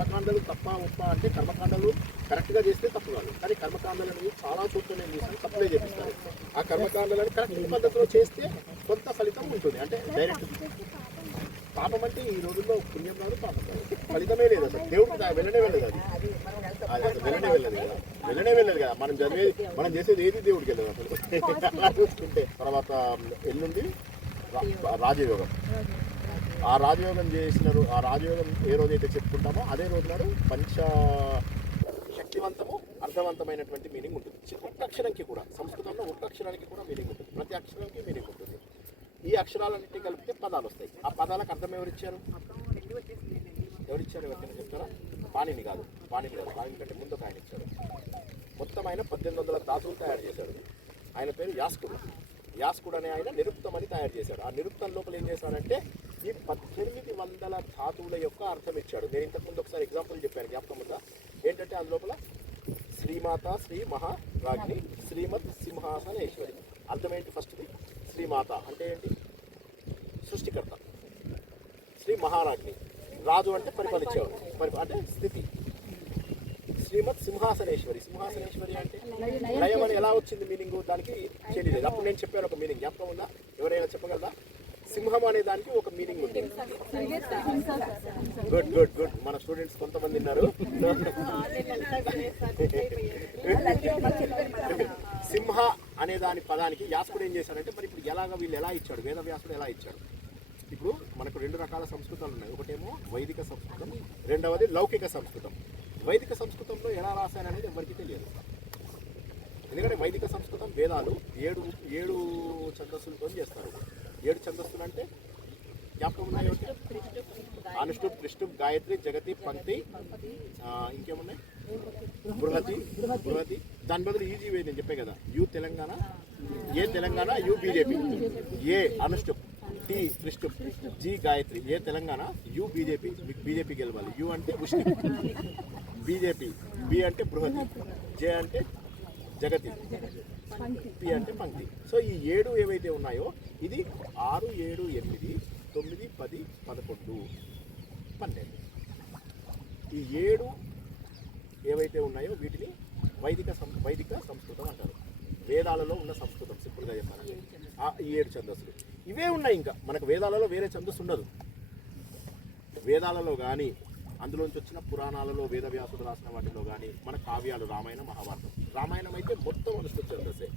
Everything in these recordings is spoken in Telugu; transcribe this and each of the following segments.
కర్మకాండలు తప్ప ఉప్ప అంటే కర్మకాండలు కరెక్ట్గా చేస్తే తప్పు కాదు, కానీ కర్మకాండలు అనేవి చాలా చోట్ల నేను చూసాను తప్పులే చేపిస్తారు. ఆ కర్మకాండలను కరెక్ట్ పద్ధతిలో చేస్తే కొంత ఫలితం ఉంటుంది. అంటే డైరెక్ట్ పాపం అంటే ఈ రోజుల్లో పుణ్యం కాదు పాపం కాదు, ఫలితమే లేదు అసలు. దేవుడికి వెళ్ళనే వెళ్ళదు, అది అసలు వెళ్ళనే వెళ్ళదు కదా, వెళ్ళనే వెళ్ళదు కదా. మనం చేసేది ఏది దేవుడికి వెళ్ళదు అసలు చూసుకుంటే. తర్వాత ఎల్లుండి రాజయోగం. ఆ రాజయోగం చేసినారు. ఆ రాజయోగం ఏ రోజైతే చెప్పుకుంటామో అదే రోజు నాడు పంచ శక్తివంతము అర్థవంతమైనటువంటి మీనింగ్ ఉంటుంది. ఒక్క అక్షరానికి కూడా, సంస్కృతంలో ఒక్క అక్షరానికి కూడా మీనింగ్ ఉంటుంది, ప్రతి అక్షరానికి మీనింగ్ ఉంటుంది. ఈ అక్షరాలన్నింటినీ కలిపితే పదాలు వస్తాయి. ఆ పదాలకు అర్థం ఎవరిచ్చారు? ఎవరికైనా చెప్తారా? పాణిని కాదు, పాణిని కంటే ముందు ఒక ఆయన ఇచ్చారు. మొత్తం ఆయన 1800 ధాతువులు తయారు చేశాడు. ఆయన పేరు యాస్కుడు. యాస్కుడు అనే ఆయన నిరుక్తం అని తయారు చేశాడు. ఆ నిరుక్తం లోపల ఏం చేశాడంటే ఈ 1800 ధాతువుల యొక్క అర్థం ఇచ్చాడు. నేను ఇంతకుముందు ఒకసారి ఎగ్జాంపుల్ చెప్పాను, జ్ఞాపకం ఉందా? ఏంటంటే అందులోపల శ్రీమాత, శ్రీ మహారాజ్ని, శ్రీమద్ సింహాసనేశ్వరి. అర్థం ఏంటి? ఫస్ట్ది శ్రీమాత అంటే ఏంటి? సృష్టికర్త. శ్రీ మహారాజ్ని, రాజు అంటే పరిపాలించేవాడు, అంటే స్థితి. శ్రీమద్ సింహాసనేశ్వరి. సింహాసనేశ్వరి అంటే లయం అని ఎలా వచ్చింది మీనింగ్? దానికి తెలియలేదు. అప్పుడు నేను చెప్పాను ఒక మీనింగ్, జ్ఞాపకం ఉందా? ఎవరైనా చెప్పగలరా? సింహం అనే దానికి ఒక మీనింగ్ ఉంది. Good good good. మన స్టూడెంట్స్ కొంతమంది ఉన్నారు. సింహ అనే దాని పదానికి యాస్కుడు ఏం చేశాడంటే, మరి ఇప్పుడు వీళ్ళు ఎలా ఇచ్చాడు? వేదవ్యాసుడు ఎలా ఇచ్చాడు? ఇప్పుడు మనకు 2 రకాల సంస్కృతాలు ఉన్నాయి. ఒకటేమో వైదిక సంస్కృతం, రెండవది లౌకిక సంస్కృతం. వైదిక సంస్కృతంలో ఎలా రాశాననేది ఎవరికి తెలియదు. ఎందుకంటే వైదిక సంస్కృతం వేదాలు 7 ఛందస్సులతో చేస్తారు. 7 ఛందస్సులు అంటే జ్ఞాపకం ఉన్నాయి. అనుష్టుప్, త్రిష్టుప్, గాయత్రి, జగతి, పంక్తి, ఇంకేమున్నాయి? బృహతి. దాని బదులు ఈజీ వే నేను చెప్పే కదా, U Telangana, A Telangana, U BJP. A అనుష్టుప్, టీ త్రిష్టుప్, జీ గాయత్రి. A Telangana, U BJP. మీకు బీజేపీ గెలవాలి. యూ అంటే ఉష్ణి, బీజేపీ. బి అంటే బృహతి, జే అంటే జగతి, పి అంటే పంక్తి. సో ఈ 7 ఏవైతే ఉన్నాయో ఇది 6, 7, 8, 9, 10, 11, 12. ఈ 7 ఏవైతే ఉన్నాయో వీటిని వైదిక సంస్కృతం అంటారు. వేదాలలో ఉన్న సంస్కృతం సింపుల్గా చెప్పాలంటే ఈ 7 ఛందస్సులు ఇవే ఉన్నాయి. ఇంకా మనకు వేదాలలో వేరే ఛందస్సు ఉండదు. వేదాలలో కానీ అందులోంచి వచ్చిన పురాణాలలో వేదవ్యాసుడు రాసిన వాటిలో కానీ మన కావ్యాలు రామాయణ, మహాభారతం. రామాయణం అయితే మొత్తం అనుష్ఠుప్ ఛందస్సే.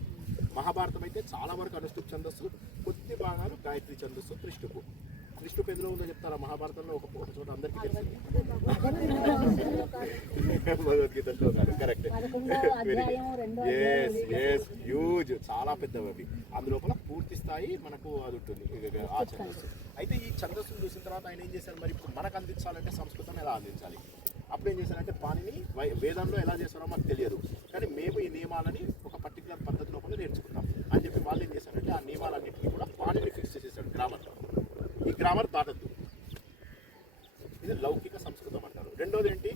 మహాభారతం అయితే చాలా వరకు అనుష్ఠుప్ ఛందస్సు, కొద్ది భాగాలు గాయత్రి ఛందస్సు, త్రిష్టుపు. త్రిష్టుపు ఎందులో ఉందో చెప్తారా? మహాభారతంలో ఒక చోట అందరికీ తెలిసింది, భగవద్గీతలో కాదు. కరెక్ట్. హ్యూజ్, చాలా పెద్దవి అవి. అందులోపల పూర్తి స్థాయి మనకు అది ఉంటుంది ఆ ఛందస్సు. అయితే ఈ ఛందస్సును చూసిన తర్వాత ఆయన ఏం చేశారు? మరి ఇప్పుడు మనకు అందించాలంటే సంస్కృతం ఎలా అందించాలి? అప్పుడు ఏం చేశారంటే పాణిని వేదంలో ఎలా చేస్తారో మాకు తెలియదు, కానీ మేము ఈ నియమాలని ఒక పర్టికులర్ పద్ధతి లోపల నేర్చుకుంటాం అని చెప్పి వాళ్ళు ఏం చేశారంటే ఆ నియమాలన్నింటినీ కూడా పాణిని ఫిక్స్ చేసేసాడు గ్రామర్. ఈ గ్రామర్ దాటద్దు. ఇది లౌకిక సంస్కృతం అంటారు. రెండోది ఏంటి?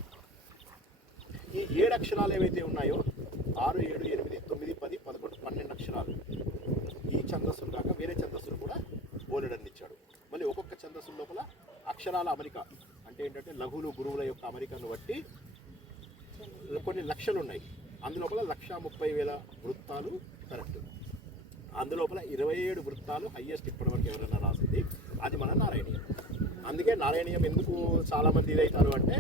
ఈ 7 అక్షరాలు ఏవైతే ఉన్నాయో 6, 7, 8, 9, 10, 11, 12 అక్షరాలు ఈ ఛందస్సులు కాక వేరే ఛందస్సులు కూడా బోలెడన్ని ఇచ్చాడు. మళ్ళీ ఒక్కొక్క ఛందస్సు లోపల అక్షరాల అమరిక అంటే ఏంటంటే లఘువులు గురువుల యొక్క అమరికను బట్టి కొన్ని లక్షలు ఉన్నాయి. అందులోపల 1,30,000 వృత్తాలు కరెక్ట్. అందులోపల 27 వృత్తాలు హయ్యెస్ట్ ఇప్పటివరకు ఎవరైనా రాసింది అది మన నారాయణీయం. అందుకే నారాయణీయం ఎందుకు చాలామంది ఇదవుతారు అంటే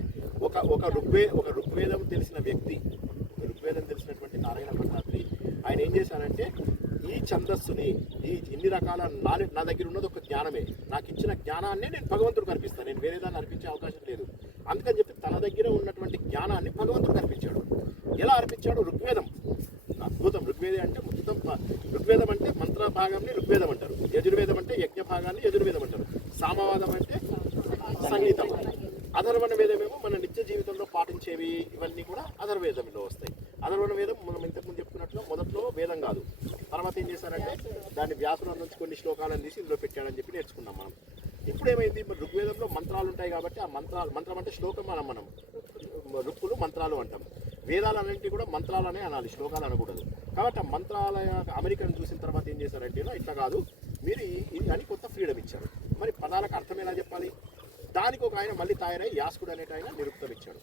ఒక ఋగ్వేదం తెలిసిన వ్యక్తి, ఋగ్వేదం తెలిసినటువంటి నారాయణ భట్టాద్రి ఆయన ఏం చేశారంటే ఈ ఛందస్సుని ఇన్ని రకాల నా దగ్గర ఉన్నది ఒక జ్ఞానమే, నాకు ఇచ్చిన జ్ఞానాన్ని నేను భగవంతుడికి అర్పిస్తాను, నేను వేరే దాన్ని అర్పించే అవకాశం లేదు. అందుకని చెప్పి తన దగ్గర ఉన్నటువంటి జ్ఞానాన్ని భగవంతుడికి అర్పించాడు. ఎలా అర్పించాడు? ఋగ్వేదం. అద్భుతం. ఋగ్వేదం అంటే మొత్తం, ఋగ్వేదం అంటే మంత్ర భాగాన్ని ఋగ్వేదం అంటారు, యజుర్వేదం అంటే యజ్ఞ భాగాన్ని యజుర్వేదం అంటారు, సామవాదం అంటే సంగీతం, అధర్వణ వేదమేమో మన నిత్య జీవితంలో పాటించేవి ఇవన్నీ కూడా అధర్వేదంలో వస్తాయి. అధర్వణ వేదం మనం ఇంతకుముందు చెప్పుకున్నట్లు మొదట్లో వేదం కాదు, తర్వాత ఏం చేశారంటే దాన్ని వ్యాసుల నుంచి కొన్ని శ్లోకాలను తీసి ఇందులో పెట్టాడని చెప్పి నేర్చుకున్నాం మనం. ఇప్పుడు ఏమైంది? ఋగ్వేదంలో మంత్రాలు ఉంటాయి కాబట్టి ఆ మంత్రం అంటే శ్లోకం మనం ఋక్కులు మంత్రాలు అంటాం. వేదాలన్నింటినీ కూడా మంత్రాలనే అనాలి, శ్లోకాలు అనకూడదు. కాబట్టి ఆ మంత్రాల అమెరికన్ చూసిన తర్వాత ఏం చేశారంటే ఇట్లా కాదు మీరు అని కొత్త ఫ్రీడమ్ ఇచ్చారు. మరి పదాలకు అర్థం ఎలా చెప్పాలి? దానికి ఒక ఆయన మళ్ళీ తయారై యాస్కుడు అనేట ఆయన నిరుక్తం ఇచ్చాడు.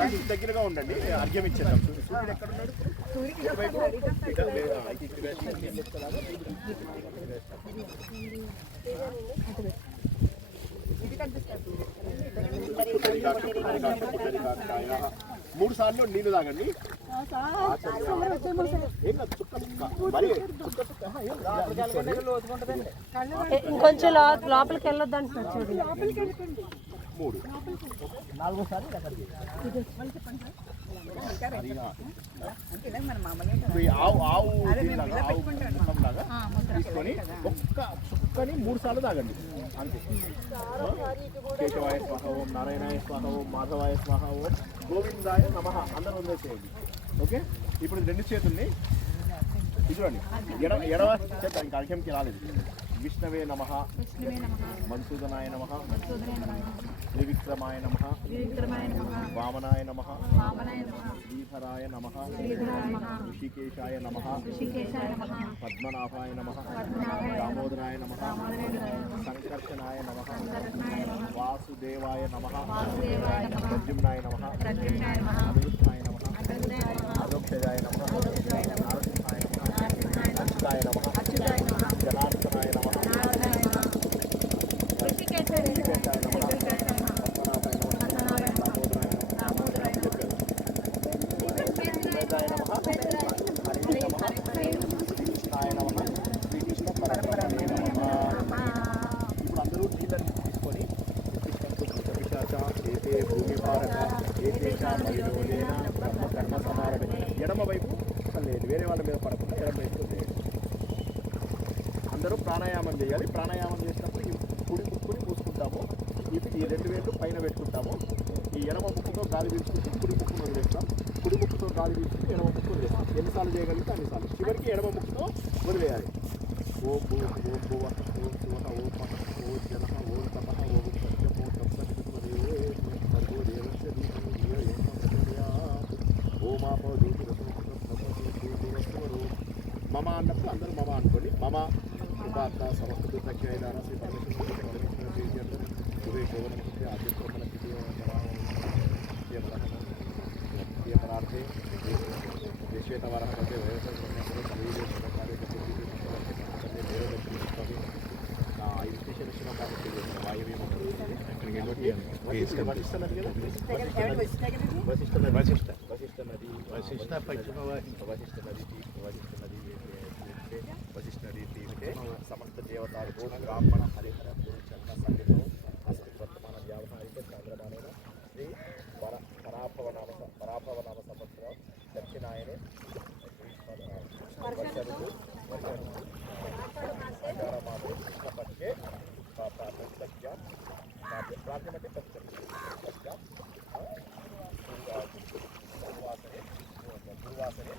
దానికి దగ్గరగా ఉండండి, అర్ఘ్యం ఇచ్చేద్దాం. సూర్యుడు ఎక్కడ ఉన్నాడు? మూడు సార్లు నీళ్లు తాగండి. ఇంకొంచెం లోపలికి వెళ్ళొద్దు అంటున్నారు చూడు. మూడు నాలుగోసారి ఆవు లాగా తీసుకొని చుక్కని 3 సార్లు తాగండి అంతే. కేశవాయ స్వాహ ఓం, నారాయణాయ స్వాహ ఓం, మాధవాయ స్వాహ ఓం, గోవిందాయ నమః అందరూ వదిలేసేయండి. ఓకే, ఇప్పుడు 2 చేతుల్ని చూడండి, ఎడవ చేద్దాం, ఇంకా అర్ఘ్యంకి రాలేదు. విష్ణవే నమః, మన్సూదనాయ నమః, త్రివిక్రమాయ నమః, వామనాయ నమః, శ్రీధరాయ నమః, ఋషికేశాయ నమః, పద్మనాభాయ నమః, దామోదరాయ నమః, సంకర్షణాయ నమః, వాసుదేవాయ నమః, ప్రద్యుమ్నాయ నమః, అనిరుద్ధాయ నమః, అదోక్షజాయ నమః, నరసింహాయ నమః, అచ్యుతాయ నమః, జనార్దనాయ నమః, ఋషికేశాయ నమః, పద్మనాభాయ నమః, దామోదరాయ నమః, వేదాయ నమః, హరే నమః, శ్రీకృష్ణాయ నమః, శ్రీకృష్ణ పరబ్రహ్మణే నమః. ఇప్పుడు అందరూ నీళ్ళని తీసుకొని ఏతే భూమిపారక ఏతేష మలినోదేన బ్రహ్మ కర్మ సమారణ, ఎడమ వైపు లేదు, వేరే వాళ్ళ మీద పడకుండా ఎడమ వైపు చేయాలి. అందరూ ప్రాణాయామం చేయాలి. ప్రాణాయామం చేసినప్పుడు ఈ కుడి ముక్కుని పూసుకుంటాము, ఈ 2 వేళ్ళు పైన పెట్టుకుంటాము. ఈ ఎడమ ముక్కుతో గాలి పీల్చుకుంటూ కుడి ముక్కును వదిలేస్తాం, కుడి ముక్కుతో గాలి పీల్చుకుంటూ ఎడమ ముక్కు వదిలేస్తాం. ఎన్నిసార్లు చేయగలిగితే అన్నిసార్లు. చివరికి ఎడమ ముక్కుతో వదిలేయాలి. ఓం భూ ఓం భువ ఓం శివ ఓం మహ ఓం జన ఓం తప ఓం సత్యం ఓం తత్సత్యమదే సర్వో దేవస్య ఓమాపో మమ అన్నప్పుడు అందరూ మమ అనుకోండి. మమ కృపార్థ సమస్త దుర్దక్షిణ శ్రీ పరమేశ్వర సురే గోవనమస్తే ఆద్యప్రమణ పరార్థే దేశేతవరహ మధ్య వశిష్ఠ నది కదా, వశిష్ఠ నది వశిష్ఠ నది తీరితే సమస్త దేవతాలకు బ్రాహ్మణ హరిహర గురు చంద్ర సన్నిధం అస్తి వర్తమాన వ్యావహారిక చంద్రమానైన శ్రీ పరాభవనామ సంవత్సరం దక్షిణాయనే వర్షరుతు కృష్ణపక్షే ప్రాజ్ఞమంటే గురువాసనే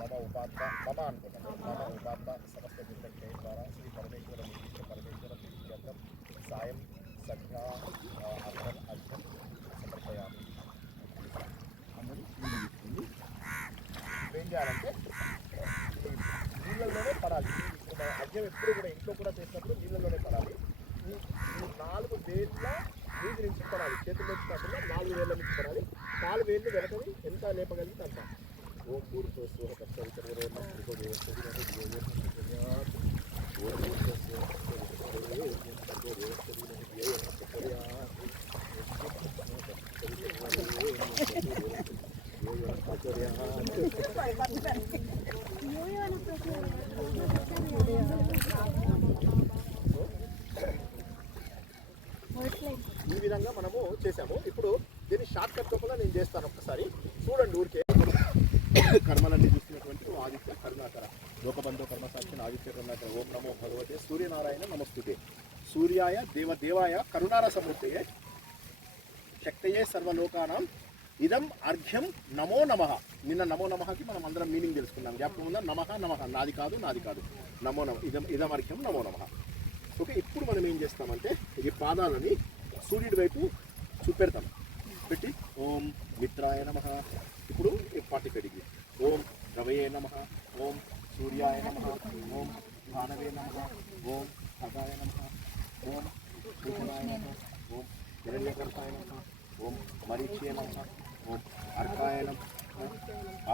మమ ఉపాత్త మమ అనుకున్నాను. మమ ఉపాత్త సమస్త దుర్దక్షిణ ద్వారా శ్రీ పరమేశ్వర నిర్దిష్ట పరమేశ్వర ప్రీత్యర్థం సాయం సంధ్యా అర్థం అర్థం సమర్పయామి. అందరూ ఏం చేయాలంటే నీళ్ళల్లోనే పడాలి. అర్థం ఎప్పుడు కూడా ఇంట్లో కూడా చేసినప్పుడు నీళ్ళలోనే పడాలి. ఈ 4 వేళ్ళ నీటి నుంచి పడాలి. చేతుల నుంచి కాకుండా 4 వేళ్ళ నుంచి పడాలి. 4 వేళ్ళు వెనకని ఎంత లేపగలిగితే అంత. ఓం పూర్తో స్వహ కర్తవ్య ఈ విధంగా మనము చేసాము. ఇప్పుడు దీన్ని షార్ట్ కట్ లోపల నేను చేస్తాను, ఒక్కసారి చూడండి. ఊరికే కర్మలన్నీ చూస్తున్నటువంటి ఆదిత్య కరుణాకర లోకబంధు కర్మసాక్షి ఆదిత్య కరుణాకర ఓం నమో భగవతే సూర్యనారాయణ నమస్తుతే సూర్యాయ దేవదేవాయ కరుణారసమూర్తయే శక్తయే సర్వలోకానాం ఇదం అర్ఘ్యం నమో నమః. నిన్న నమో నమఃకి మనం అందరం మీనింగ్ తెలుసుకున్నాం. జ్ఞాపకం ఉందా? నమః నమః, నాది కాదు నమో నమః, ఇదం అర్ఘ్యం నమో నమః. ఓకే, ఇప్పుడు మనం ఏం చేస్తామంటే ఈ పాదాలని సూర్యుడి వైపు చూపెడతాం. పెట్టి ఓం మిత్రాయ నమః. ఇప్పుడు 45 డిగ్రీ. ఓం రవయే నమః, ఓం సూర్యాయ నమః, ఓం భానవే నమః, ఓం ఖగాయ నమః, ఓం కేశవాయ నమః ఓం హిరణ్యగర్భాయ నమః ఓం మరీచ్యే నమః ఓం అర్కాయ నమః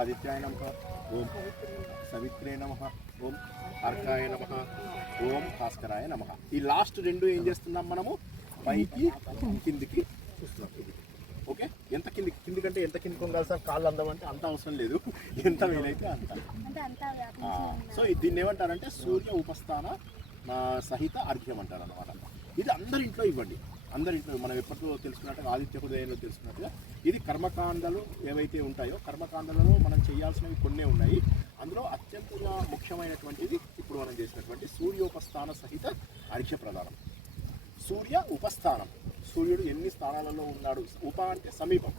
ఆదిత్యాయ నమః ఓం సవిత్రే నమః ఓం అర్కాయ నమః ఓం భాస్కరాయ నమః. ఈ లాస్ట్ రెండు ఏం చేస్తున్నాం మనము పైకి కిందికి చూస్తున్నాం. ఓకే, ఎంత కిందికంటే ఎంత కిందికి ఉండాలి సార్? కాళ్ళు అందమంటే అంత అవసరం లేదు, ఎంత వీలైతే అంత. సో దీన్ని ఏమంటారంటే సూర్య ఉపస్థాన సహిత అర్ఘ్యం అంటారు అన్నమాట. ఇది అందరింట్లో ఇవ్వండి, అందరింట్లో. మనం ఎప్పట్లో తెలుసుకున్నట్టుగా ఆదిత్య హృదయంలో తెలుసుకున్నట్టుగా ఇది కర్మకాండలు ఏవైతే ఉంటాయో కర్మకాండలలో మనం చేయాల్సినవి కొన్నే ఉన్నాయి. అందులో అత్యంత ముఖ్యమైనటువంటిది ఇప్పుడు మనం చేసినటువంటి సూర్యోపస్థాన సహిత అర్ఘ్య ప్రదానం. సూర్య ఉపస్థానం, సూర్యుడు ఎన్ని స్థానాలలో ఉన్నాడు. ఉప అంటే సమీపం,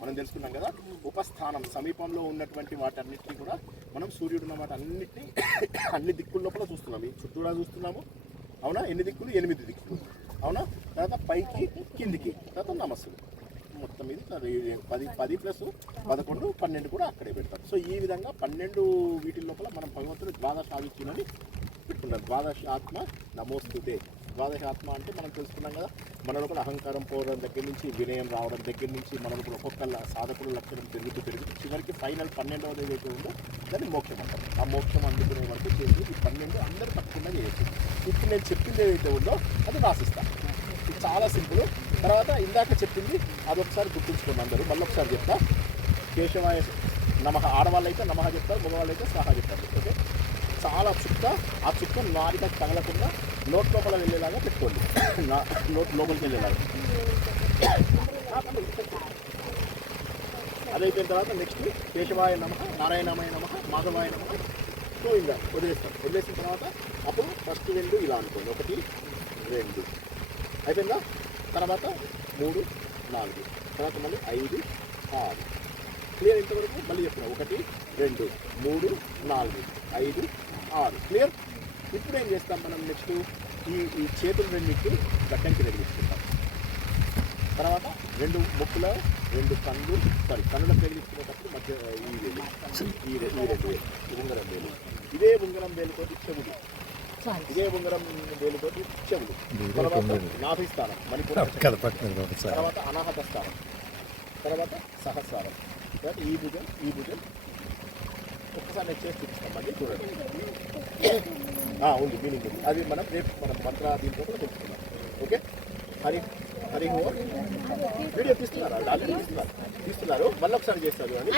మనం తెలుసుకున్నాం కదా. ఉపస్థానం సమీపంలో ఉన్నటువంటి వాటన్నిటిని కూడా మనం సూర్యుడు ఉన్న వాటన్నిటిని అన్ని దిక్కుల లోపల చూస్తున్నాం. ఈ చుట్టూరా చూస్తున్నాము, అవునా? ఎన్ని దిక్కులు? 8 దిక్కులు, అవునా? తర్వాత పైకి కిందికి, తర్వాత నమస్సులు. మొత్తం ఇది 10 + 11 12 కూడా అక్కడే పెడతారు. సో ఈ విధంగా 12 వీటి లోపల మనం భగవంతుడు ద్వాదశాదిత్యులని పెట్టుకున్నాం. ద్వాదశాత్మ నమోస్తుతే. ద్వాదశాత్మ అంటే మనం తెలుసుకున్నాం కదా, మన లోపల అహంకారం పోవడం దగ్గర నుంచి వినయం రావడం దగ్గర నుంచి మన లోపల ఒక్కొక్క సాధకుల లక్షణం పెరుగుతూ చివరికి ఫైనల్ 12వది ఏదైతే ఉందో దాన్ని మోక్షం అంటారు. ఆ మోక్షం అందుకునే వరకు చేసి ఈ 12 అందరూ తప్పకుండా చేయొచ్చు. ఇప్పుడు నేను చెప్పింది ఏదైతే ఉందో అది రాసిస్తాను. ఇది చాలా సింపుల్. తర్వాత ఇందాక చెప్పింది అదొకసారి గుర్తుంచుకోండి అందరూ. మళ్ళీ ఒకసారి చెప్తా. కేశవాయ నమః ఆడవాళ్ళు అయితే నమః చెప్తారు, మగవాళ్ళు అయితే స్వాహ చెప్తారు. ఓకే, చాలా చుక్క, ఆ చుక్క నారిక తగలకుండా నోట్ లోపల వెళ్ళేలాగా పెట్టుకోండి. నోట్ లోపలికి వెళ్ళేలాగా. అదైపోయిన తర్వాత నెక్స్ట్ కేశవాయ నమః, నారాయణాయ నమః, మాధవాయ నమః, ఇంకా వదిలేస్తాం. వదిలేసిన తర్వాత అప్పుడు ఫస్ట్ 2 ఇలా అనుకోండి. 1 2 అయిపోయిందా? తర్వాత 3 4, తర్వాత మళ్ళీ 5 6. క్లియర్? ఇంతవరకు మళ్ళీ చెప్తున్నా. 1 2 3 4 5 6. క్లియర్? ఇప్పుడు ఏం చేస్తాం మనం నెక్స్ట్? ఈ చేతులు రెండింటి గట్టంకి తగిలించుకుంటాం. తర్వాత 2 ముక్కుల 2 కన్నులు, కన్నులకు తగిలించుకునేటప్పుడు మధ్య ఈ 2 వేలు ఉంగరం వేలు. ఇదే ఉంగరం వేలుతోటి చెవులు, ఇదే ఉంగరం వేలుతోటి చెవులు. తర్వాత నాభిస్థానం మణిపూర్, తర్వాత అనాహత స్థానం, తర్వాత సహస్రారం, తర్వాత ఈ భుజం ఒక్కసారి నేను చేసి చూపిస్తాం. మళ్ళీ చూడండి. ఉంది మీనింగ్ ఉంది. అది మనం రేపు మనం మంత్ర దీంట్లో కూడా తెలుసుకుందాం. ఓకే, హరి ఓం. వీడియో తీస్తున్నారు, ఆల్రెడీ తీస్తున్నారు. మళ్ళీ ఒకసారి చేస్తారు అని.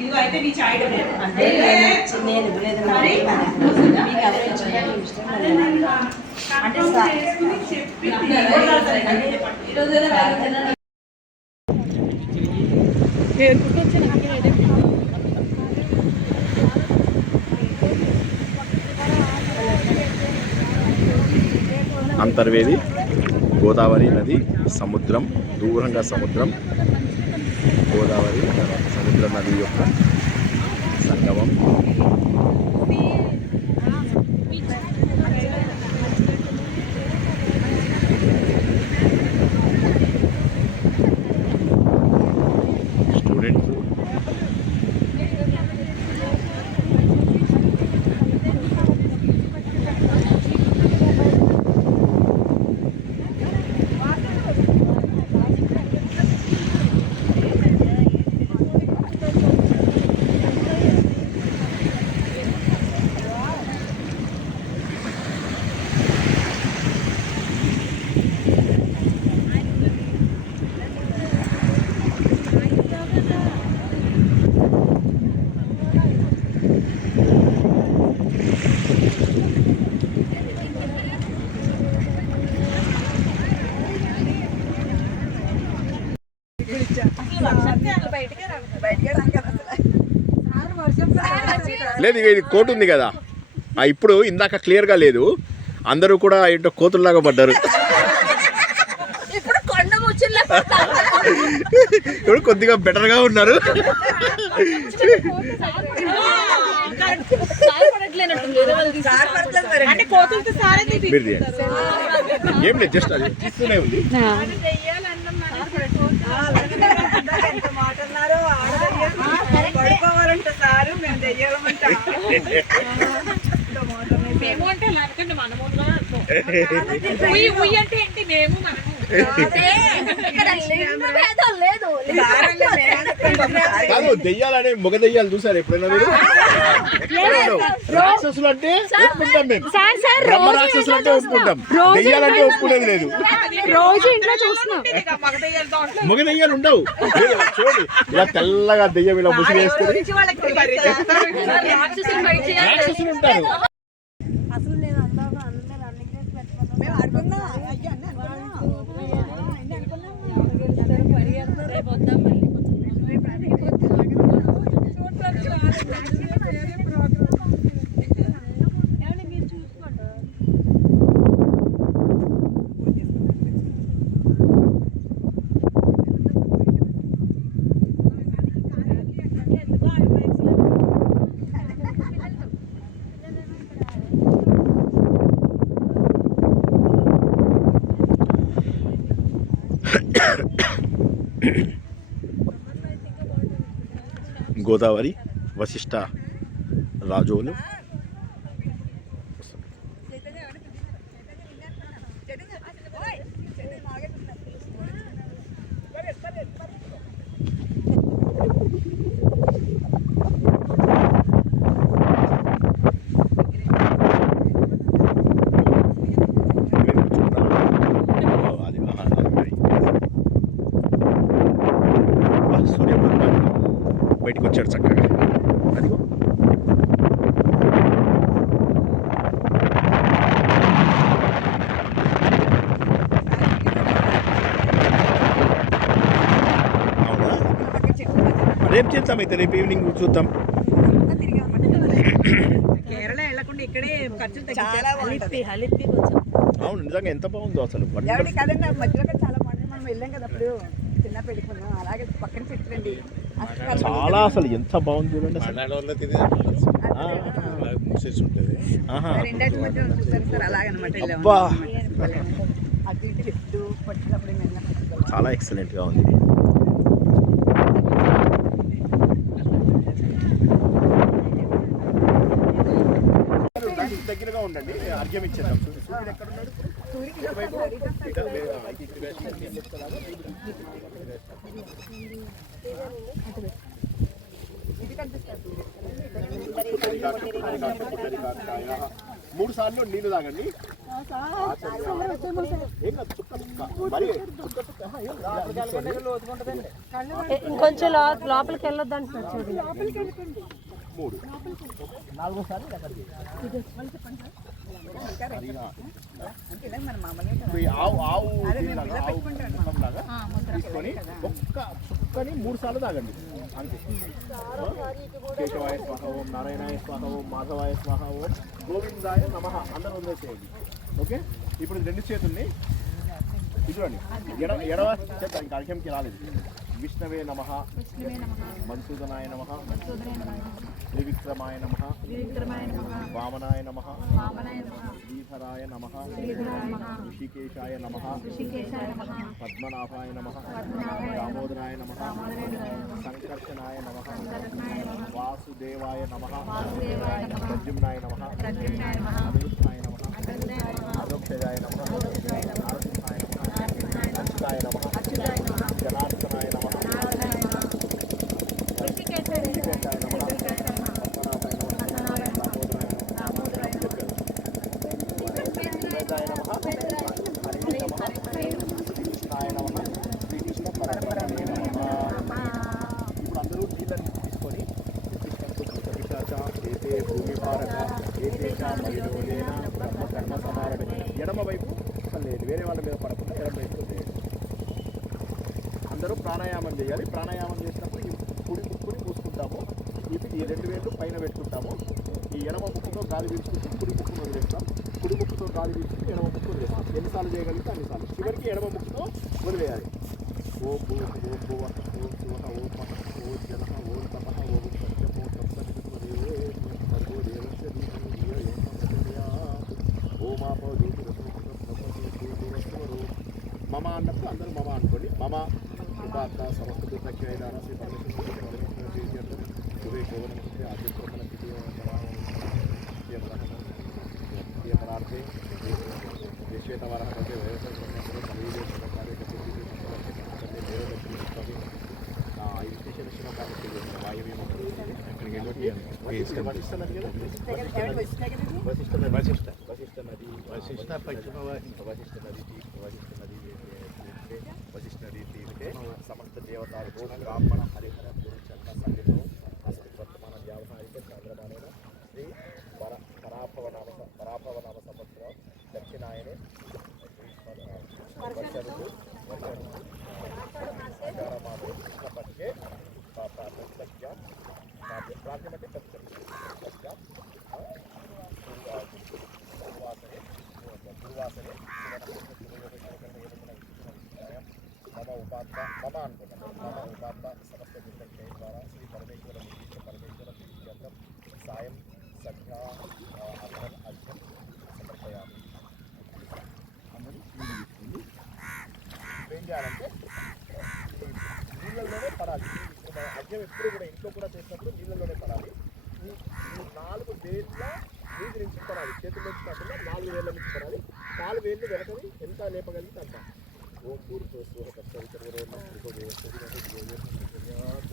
ఇది అయితే నీ చాయ్ అంటే అంతర్వేది గోదావరి నది, సముద్రం, దూరంగా సముద్రం, గోదావరి సముద్ర నది యొక్క సంగమం. స్టూడెంట్స్ లేదు ఇది కోటు ఉంది కదా ఇప్పుడు ఇందాక క్లియర్గా లేదు, అందరూ కూడా ఏంటో కోతుల్లాగా పడ్డారు. ఇప్పుడు కొద్దిగా బెటర్గా ఉన్నారు. మీరు ఏం లేదు, జస్ట్ అది తీస్తూనే ఉంది. కాదు దెయ్యాలనే మగ దెయ్యాలు చూసారు ఎప్పుడైనా మీరు? రాక్షసులు అంటే ఒప్పుకుంటాం మేము, బ్రహ్మ రాక్షసులు అంటే ఒప్పుకుంటాం, దెయ్యాలంటే ఒప్పుకునేది లేదు. రోజు ఇంట్లో చూస్తున్నాం మగ దెయ్యాలు ఉండవు. చూడండి ఇలా తెల్లగా దెయ్యం ఇలా ముసుగు వేసుకుని రాక్షసులు ఉంటారు. అసలు నేను అందాక అందరూ రన్నింగ్ రేస్ పెట్టుకున్నాను. మేము ఆడుకున్నా అయ్యా అన్నీ గోదావరి వశిష్ట రాజోలు బయటకు వచ్చాడు చక్కగా. అదిగో అవునా, రేపు చేద్దాం అయితే, రేపు ఈవినింగ్ చూద్దాం. కేరళ వెళ్ళకుండా ఇక్కడే ఖర్చులు చాలా అవును నిజంగా ఎంత బాగుందో అసలు. కదండి మధ్యలో చాలా బాగుంటుంది. మనం వెళ్ళాం కదా అప్పుడు చిన్న పెట్టుకున్నాం, అలాగే పక్కన పెట్టండి. చాలా అసలు ఎంత బాగుంది చూడండి అసలు. రెండాటి మధ్య చూస్తారు సార్, అలాగనమాట అబ్బా అటు ఇటు చెట్టు పట్టినప్పుడు చాలా ఎక్సలెంట్ గా ఉంది. దగ్గరగా ఉండండి, అర్ఘ్యం ఇచ్చేద్దాం. సూర్యుడు ఎక్కడ ఉన్నాడు? మూడు సార్లు నీళ్లు తాగండి. ఇంకొంచెం లోపలికి వెళ్ళొద్దు అంటున్నారు చూడండి. మూడు నాలుగోసారి ఆవు లాగా తీసుకొని ఒక్క చుక్కని మూడు సార్లు తాగండి అంతే. కేశవాయ స్వాహ ఓం, నారాయణాయ స్వాహ ఓం, మాధవాయ స్వాహ ఓం, గోవిందాయ నమః అందరూ వదిలేసేయండి. ఓకే, ఇప్పుడు రెండు చేతుల్ని చూడండి, ఎడవ చేత ఇంకా అర్ఘ్యంకి రాలేదు. విష్ణవే నమః, మధుసూదనాయ నమః, త్రివిక్రమాయ నమః, వామనాయ నమః, శ్రీధరాయ నమః, ఋషికేశాయ నమః, పద్మనాభాయ నమః, దామోదరాయ నమః, సంకర్షణాయ నమః, వాసుదేవాయ నమః, ప్రద్యుమ్నాయ నమః, అనిరుద్ధాయ నమః, అదోక్షయాయ నమః, నరసింహాయ నమః, అచ్యుతాయ నమః, జనార్దనాయ నమః, ఎడమ వైపు లేదు, వేరే వాళ్ళ మీద పడకుండా ఎడమ వైపు అందరూ ప్రాణాయామం చేయాలి. ప్రాణాయామం చేసినప్పుడు ఈ కుడి ముక్కుని మూసుకుంటాము, ఇది ఈ 2 వేళ్ళు పైన పెట్టుకుంటాము. ఈ ఎడమ ముక్కుతో గాలి పీల్చుకుంటూ కుడి ముక్కును వదిలేస్తాం. కుడి ముక్కుతో గాలి పీల్చుకుంటూ ఎడమ ముక్కు వదిలేస్తాం. ఎన్నిసార్లు చేయగలిగితే అన్నిసార్లు. చివరికి ఎడమ ముక్కుతో వదిలేయాలి. ఓం భూ ఓం భువ ఓం శివ ఓం మహ ఓం జన ఓం తపః ఓం సత్యం ఓం తత్సవితుర్వరేణ్యం భర్గో దేవస్య ధీమహి ఓం ఆపో మమ అన్నప్పుడు అందరూ మమ అనుకోండి. మమ కృపార్థ సమస్త ప్రఖ్యాయదాన శ్రీ పరమేశ్వర ఆదిత్యపరార్థే శ్వేతవరహ సమస్త దేవతాలు బ్రాహ్మణ హరిహర గురుచండ సంగీతం అసలు వర్తమాన వ్యావహారిక చంద్రమానైన శ్రీ పరాభవ నామ సంవత్సర దక్షిణాయనే కృష్ణపక్షే ప్రాంతమంటే గురువాసనే మమ ఉపాత్త మమ అనుకున్నాను. మమ ఉపాత్త సమస్త దుర్గక్షయ ద్వారా శ్రీ పరమేశ్వర నిర్దిష్ట పరమేశ్వర ప్రీత్యర్థం సాయం సఖ్యా అర్ఘం అర్ఘ్యం సమర్పయామి. అందరూ తీసుకుంది. ఏం చేయాలంటే నీళ్ళల్లోనే పడాలి. అర్ఘ్యం ఎప్పుడు కూడా ఇంట్లో కూడా చేసినప్పుడు నీళ్ళల్లోనే పడాలి. ఈ 4 వేళ్ళ నీటి నుంచి పడాలి. చేతుల నుంచి కాకుండా 4 వేళ్ళ నుంచి పడాలి. 4 వేళ్ళు వెనకని ఎంత లేపగలిగితే అంత. ఓం పూర్వ స్వహ తత్సవితుర్వరేణ్యం భర్గో దేవస్య ధీమహి ధియో యో నః ప్రచోదయాత్.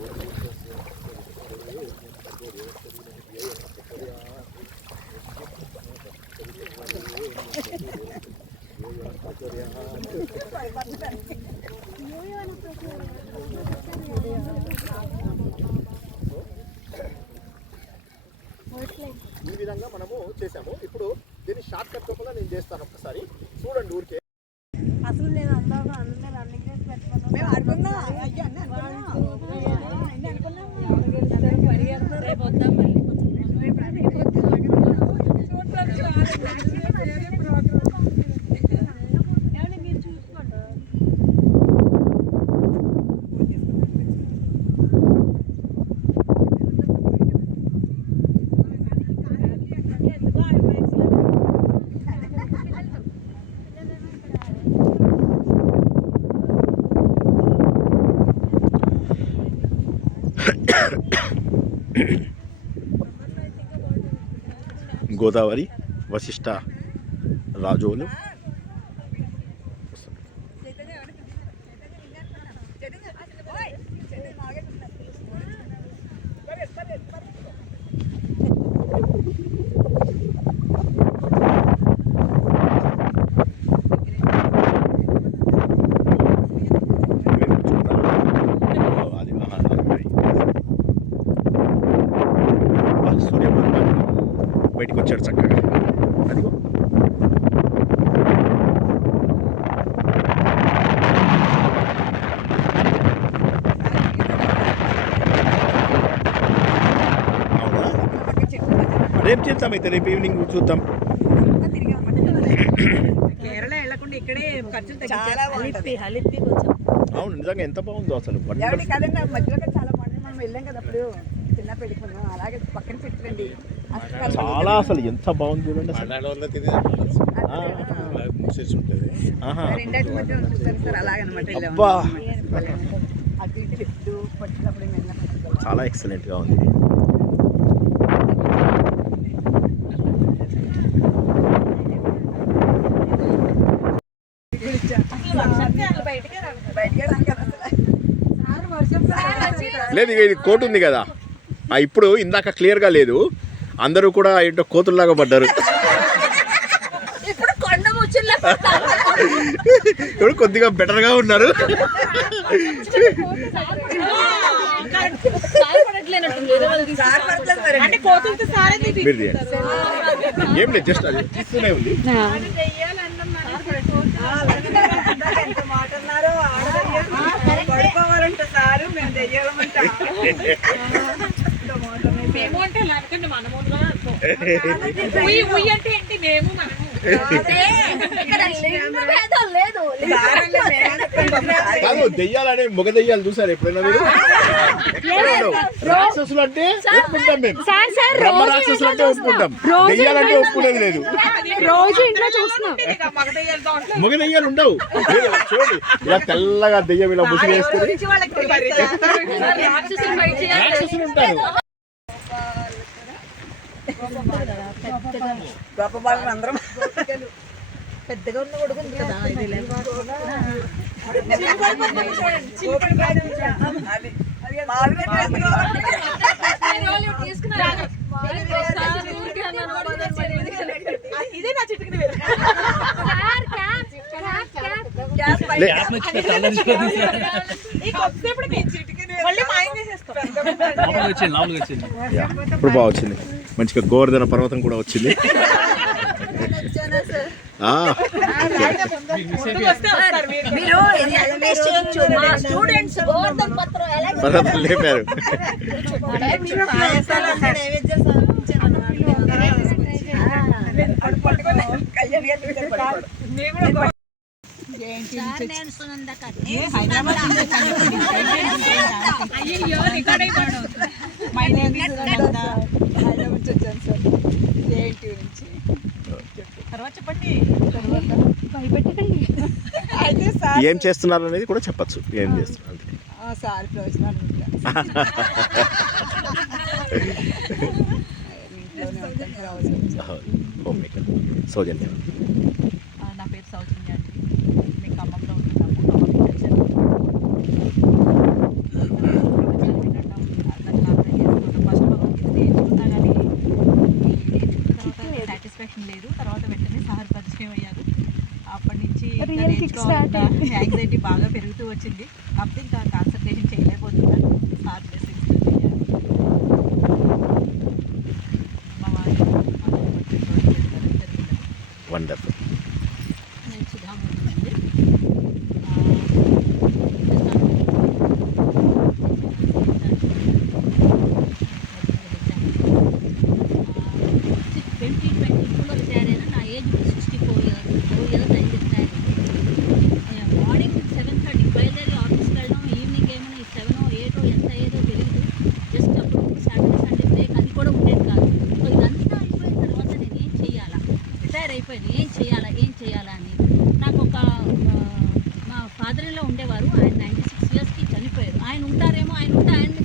ఓం పూర్వ స్వహ తత్సవితుర్వరేణ్యం భర్గో దేవస్య ధీమహి ధియో యో నః ప్రచోదయాత్. ఈ విధంగా మనము చేసాము. ఇప్పుడు దీన్ని షార్ట్ కట్ కూడా నేను చేస్తాను. ఒక్కసారి చూడండి ఊరికే. అసలు నేను అందాక అందరూ రన్నింగ్ రేస్ పెట్టుకున్నాను. మేము ఆడుకున్నాం. అయ్యో అన్నీ అనుకున్నాం. పరిగెడతారు. రేపు వద్దాం మళ్ళీ. మీరు చూసుకోండి. గోదావరి వశిష్ట రాజోలు బయటకు వచ్చాడు చక్కగా. అదిగో రేపు చేద్దాం. అయితే రేపు ఈవినింగ్ చూద్దాం. కేరళ వెళ్ళకుండా ఇక్కడే ఖర్చులు చాలా హలిప్పి కొంచెం. అవును నిజంగా ఎంత బాగుందో అసలు. ఎవరి కదండి మధ్యలో చాలా బాగుంటుంది. మనం వెళ్ళాం కదా అప్పుడు చిన్న పెట్టుకున్నాం. అలాగే పక్కన చెట్లండి. చాలా అసలు ఎంత బాగుంది చూడండి. రెండాటి మధ్య చూస్తారు సార్. అలాగనమాట అబ్బా అటు ఇటు చెట్టు పట్టినప్పుడు చాలా ఎక్సలెంట్ గా ఉంది. లేదు ఇది కోట్ ఉంది కదా. ఇప్పుడు ఇందాక క్లియర్ గా లేదు. అందరూ కూడా ఏంటో కోతుల్లాగా పడ్డారు. ఇప్పుడు కొద్దిగా బెటర్ గా ఉన్నారు. ఏం లేదు జస్ట్ అది చూస్తూనే ఉంది. ఎంత మాట అన్నారు. పడుకోవాలంట సారు. మేము దెయ్యాలమంట. మేము అంటే లేకండి మనముగా ఉయ్యి ఉయ్యి అంటే ఏంటి మేము మనము కాదు దెయ్యాలనే మగ దెయ్యాలు చూసారు ఎప్పుడైనా మీరు? రాక్షసులు అంటే ఒప్పుకుంటాం మేము, బ్రహ్మ రాక్షసులు అంటే ఒప్పుకుంటాం, దెయ్యాలంటే ఒప్పుకునేది లేదు. రోజు ఇంట్లో చూస్తున్నాం మగ దెయ్యాలు ఉండవు. చూడండి ఇలా తెల్లగా దెయ్యం ఇలా ముసుగు వేసుకుని రాక్షసులు ఉంటారు. గొప్ప బాగా అందరం పెద్దగా ఉన్న కొడుకు ఉంది కదా ఇది ఇదే నా చిట్టుకుని ఇప్పుడు బాగా వచ్చింది, మంచిగా గోవర్ధన పర్వతం కూడా వచ్చింది. పర్వతం లేపారు. తర్వాత చెప్పండి. ఏం చేస్తున్నారు అనేది కూడా చెప్పచ్చు. ఏం చేస్తున్నారు సార్ ప్రయోజనాలు హోమ్ మేకర్ సౌజన్య. నా పేరు సౌజన్య అండి. మేము ఖమ్మంలో ఉంటున్నాము. సాటిస్ఫాక్షన్ లేదు. తర్వాత వెంటనే సార్ పరిచయం అయ్యారు. అప్పటి నుంచి యాంగ్జైటీ బాగా పెరుగుతూ వచ్చింది. అప్పుడు ఇంకా కాన్సన్ట్రేషన్ చేయలేకపోతున్నాను. సార్ బ్లెస్సింగ్స్ మా వారి వండర్ఫుల్. నేను సుధామూర్తి. 2022లో రిటైర్ అయినా. నా ఏజ్ 64 years అయింది రిటైర్. మార్నింగ్ 7:30 బయలుదేరి ఆఫీస్కి వెళ్ళడం, ఈవినింగ్ ఏమైనా 7 or 8 ఎంత అయ్యేదో తెలియదు. జస్ట్ అప్పుడు సాటర్డే సండే బ్రేక్ అది కూడా ఉండేది కాదు. సో ఇదంతా అయిపోయిన తర్వాత నేను ఏం చేయాలా, రిటైర్ అయిపోయాను, ఏం చేయాలా అని నాకు ఒక మా ఫాదర్లో ఉండేవారు. ఆయన 96 yearsకి చనిపోయారు. ఆయన ఉంటారేమో, ఆయన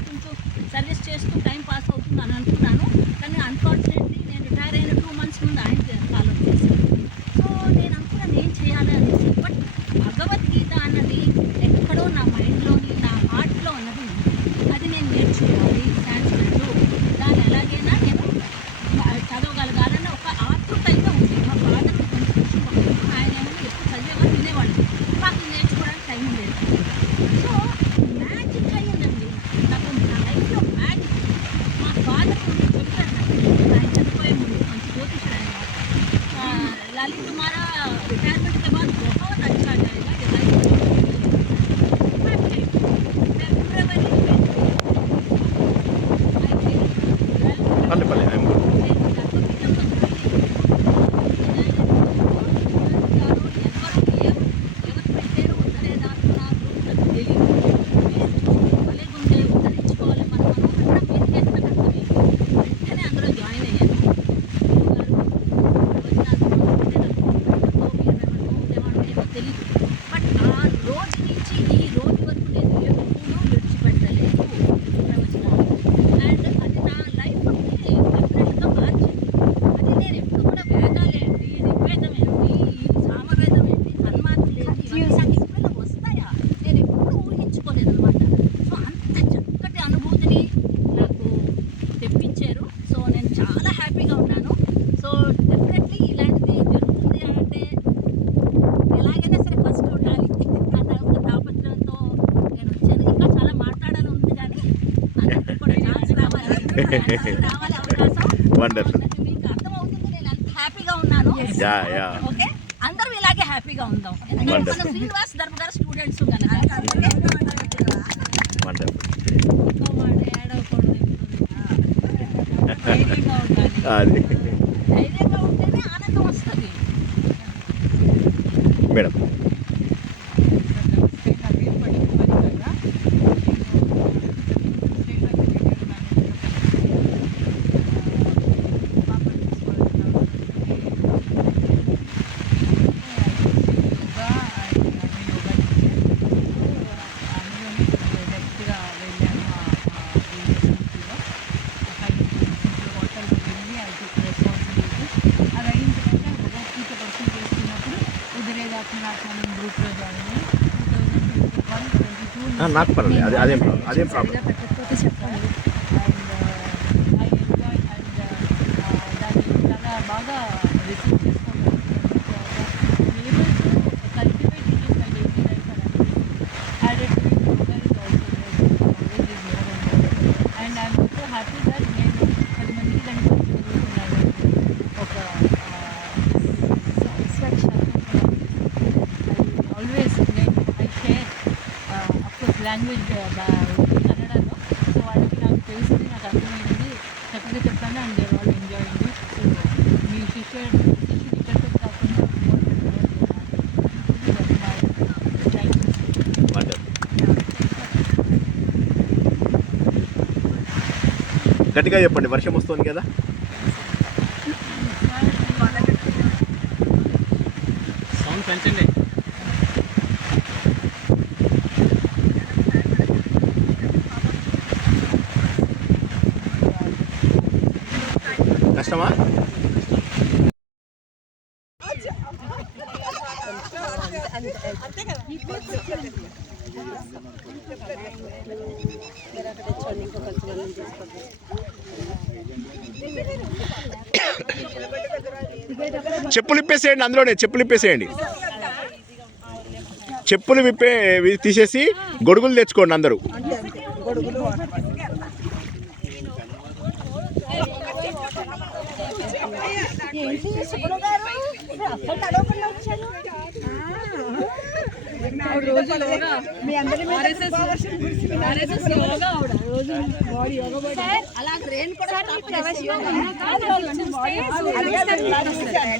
కొంచెం సర్వీస్ చేస్తూ టైం పాస్ అవుతుంది అని అనుకున్నాను. కానీ అన్ఫార్చునేట్లీ నేను రిటైర్ అయిన 2 months ముందు ఆయన ఫాలో చేశాను. సో నేను అనుకున్నాను ఏం చేయాలి అనేసి. బట్ భగవద్గీత అన్నది ఎక్కడో నా మైండ్లోని, నా హార్ట్లో అన్నది ఉంది. అది నేను నేర్చుకోవాలి. సాంస్క్రిట్ దాన్ని ఎలాగైనా నేను చదవగలగాలని ఒక ఆతృత అయితే ఉంది. మా ఫాదర్కి కొంచెం ఇష్టం. ఆయన ఏమో ఎప్పుడు చదివేవారు, వినేవాళ్ళు. మాకు నేర్చుకోవడానికి టైం లేదు. సో మ్యాజిక్ అయ్యిందండి నాకు నా లైఫ్లో మ్యాజిక్. మా ఫాదర్ చెప్పారు నాకు, ఆయన చనిపోయే ముందు మంచి జ్యోతిషుడు ఆయన. ललित तुम्हारा रिटायरमेंट के बाद बहुत अच्छा जाएगा। పల్లె అందులో జాయిన్ అయ్యాను. తెలియదు. బట్ ఆ రోజు నుంచి ఈ రోజు వరకు నేను ఎప్పుడూ విడిచిపెట్టలేదు ప్రవచనాలు. అండ్ అది నా లైఫ్ని డెఫినెట్గా మార్చింది. అది నేను ఎప్పుడు కూడా వేదాలు ఏంటి, ఋగ్వేదం ఏంటి, సామవేదం ఏంటి, సన్మార్గులు ఏంటి, ఇవన్నీ నాకు ఇప్పుడైనా వస్తాయా నేను ఎప్పుడు ఊహించుకోలేదు అనమాట. సో అంత చక్కటి అనుభూతిని నాకు తెప్పించారు. సో నేను చాలా హ్యాపీగా ఉన్నాను. సో డెఫినెట్లీ ఇలాంటిది జరుగుతుంది అంటే ఎలాగైనా సరే ఫస్ట్ ఉండాలి అన్న ఒక తాపత్రయంతో నేను వచ్చాను. ఇంకా చాలా మాట్లాడాలని ఉంది కానీ అందరికీ కూడా ఛాన్స్ రావాలి అవకాశం. వండర్ఫుల్. మీకు అర్థమవుతుంది నేను ఎంత హ్యాపీగా ఉన్నాను. ఓకే, అందరూ ఇలాగే హ్యాపీగా ఉందాం. ఎందుకంటే మన శ్రీనివాస్ ధర్మ గారు స్టూడెంట్స్ కనుక. వండర్ఫుల్. ధైర్యంగా ఉండాలి. అది ధైర్యంగా ఉంటేనే ఆనందం వస్తుంది. మేడం నాకు పర్లేదు, అదేం ప్రాబ్లం. పెట్టకపోతే చెప్పండి. అండ్ ఐ ఎంజాయ్ అండ్ దాన్ని చాలా బాగా రిసీవ్ చేసుకుంటాను. Cultivate it is my daily life and added to it yoga is also and I'm so happy that నేను 10 మందికి కనుక ఒక సాటిస్ఫాక్షన్ ఆల్వేస్ నేను ఐ షేర్ అఫ్కోర్స్ లాంగ్వేజ్ కన్నడలో. సో వాళ్ళకి నాకు తెలిసింది, నాకు అర్థమైంది, చక్కగా చెప్తాను and they all enjoying. So మీ శిష్యుడు ఇక్కడితో కాకుండా గట్టిగా చెప్పండి, వర్షం వస్తుంది కదా. సౌండ్ పెంచండి. కష్టమా? చెప్పులు ఇప్పేసేయండి, అందులోనే చెప్పులు ఇప్పేసేయండి. చెప్పులు తీసేసి గొడుగులు తెచ్చుకోండి అందరూ.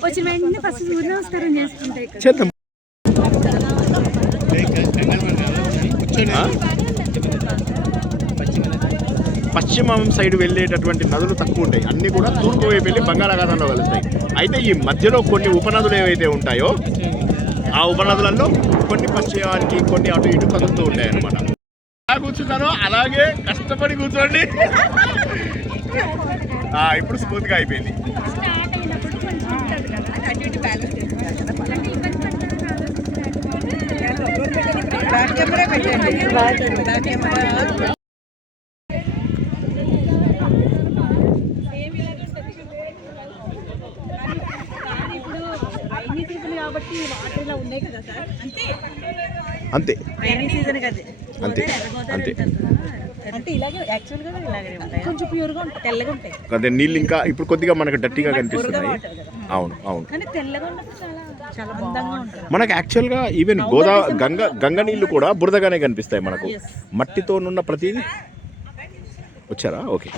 వచ్చిన వెంటనే ఫస్ట్ సూర్య నమస్కారం చేసుకుంటాయి. చేద్దాం. పశ్చిమం సైడ్ వెళ్ళేటటువంటి నదులు తక్కువ ఉంటాయి, అన్నీ కూడా తూర్పు వైపు వెళ్ళి బంగాళాఖాతంలో కలుస్తాయి. అయితే ఈ మధ్యలో కొన్ని ఉపనదులు ఏవైతే ఉంటాయో ఆ ఉపనదులలో కొన్ని పశ్చిమానికి కొన్ని అటు ఇటు కదులుతూ ఉంటాయి అన్నమాట. ఎలా కూర్చున్నారో అలాగే కష్టపడి కూర్చోండి. ఇప్పుడు స్మూత్గా అయిపోయింది. కాబట్టి వాటర్లో ఉన్నాయి కదా సార్, అంతే అంతే సీజన్ కదా, అంతే అంతే. అంటే ఇలాగే యాక్చువల్గా ఇలాగే ఉంటాయి, కొంచెం ప్యూర్గా ఉంటాయి, తెల్లగా ఉంటాయి. అదే నీళ్ళు ఇంకా ఇప్పుడు కొద్దిగా మనకు డర్టీగా కనిపిస్తున్నాయి. అవును అవును, కానీ తెల్లగా ఉన్నప్పుడు చాలా చాలా అందంగా ఉంటుంది. మనకు యాక్చువల్గా ఈవెన్ గంగ నీళ్ళు కూడా బురదగానే కనిపిస్తాయి మనకు. మట్టితో ఉన్న ప్రతిదీ వచ్చారా? ఓకే.